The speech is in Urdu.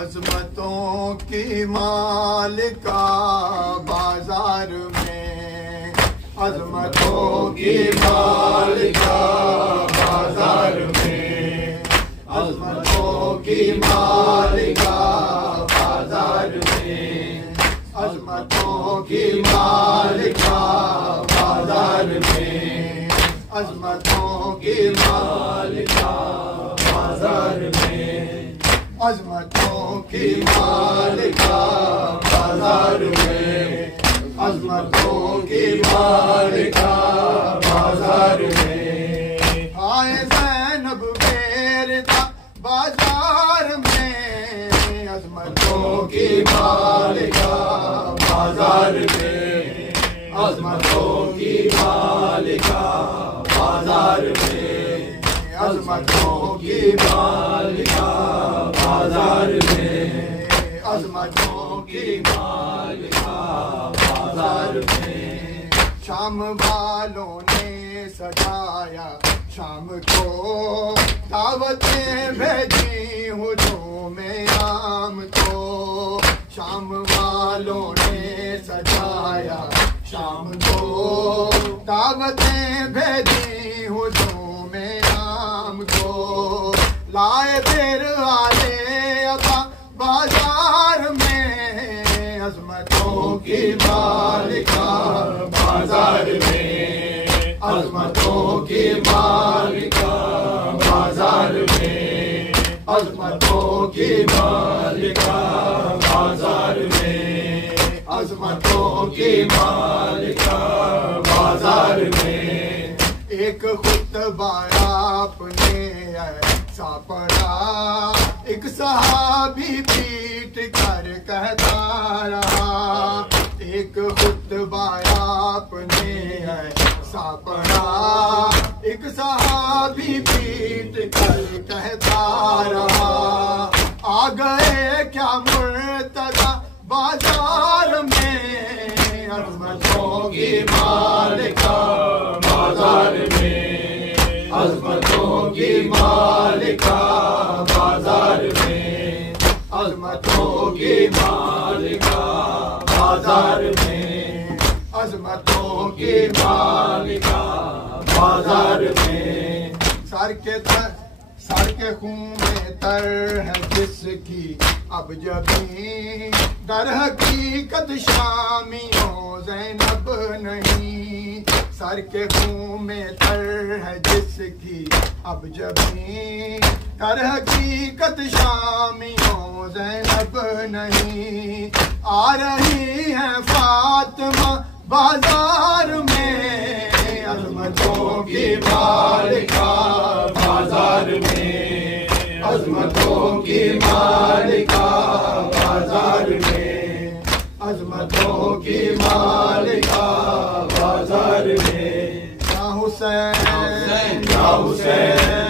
عظمتوں کی مالکہ بازار میں، عظمتوں کی مالکہ بازار میں، عظمتوں کی مالکہ بازار میں، عظمتوں کی مالکہ بازار میں، عظمتوں کی مالکہ بازار میں، عظمتوں کی مالکہ بازار میں، عظمتوں کی مالکہ بازار میں، آئے زینب بیرتا بازار میں، عظمتوں کی مالکہ بازار میں، عظمتوں کی مالکہ بازار میں، عظمتوں کی مالکہ بازار میں، عظمتوں کی مالکہ بازار میں، شام والوں نے سجایا شام کو، دعوتیں بھیجی ہجوم عام کو، شام والوں نے سجایا شام کو، دعوتیں بھیجی ہجوم عام کو، لائے پھر آلے عطا بازار میں، عظمتوں کی مالکہ بازار میں، عظمتوں کی مالکہ بازار میں، عظمتوں کی مالکہ بازار میں، عظمتوں کی مالکہ بازار میں، ایک خطبہ آپ نے ایسا پڑھا، ایک صحابی پیٹ کر کہتا رہا، ایک خطبہ آپ نے ایسا پڑھا، ایک صحابی پیٹ کر کہتا رہا، آ گئے کیا مرتضی بازار میں، عظمتوں کی مالکہ بازار میں، عظمتوں کی مالکہ بازار میں، عظمتوں کی مالکہ بازار میں، عظمتوں کی مالکہ بازار میں، سر کے خون میں تر ہے جس کی اب جبیں، در حقیقت شامیوں زینب نہیں، سر کے خون میں تر ہے جس کی اب جبیں، در حقیقت شامیوں زینب نہیں، آ رہی ہے فاطمہ بازار میں، عظمتوں کی مالکہ بازار میں، عظمتوں کی مالکہ بازار میں، عظمتوں کی مالکہ بازار میں، یا حسین یا حسین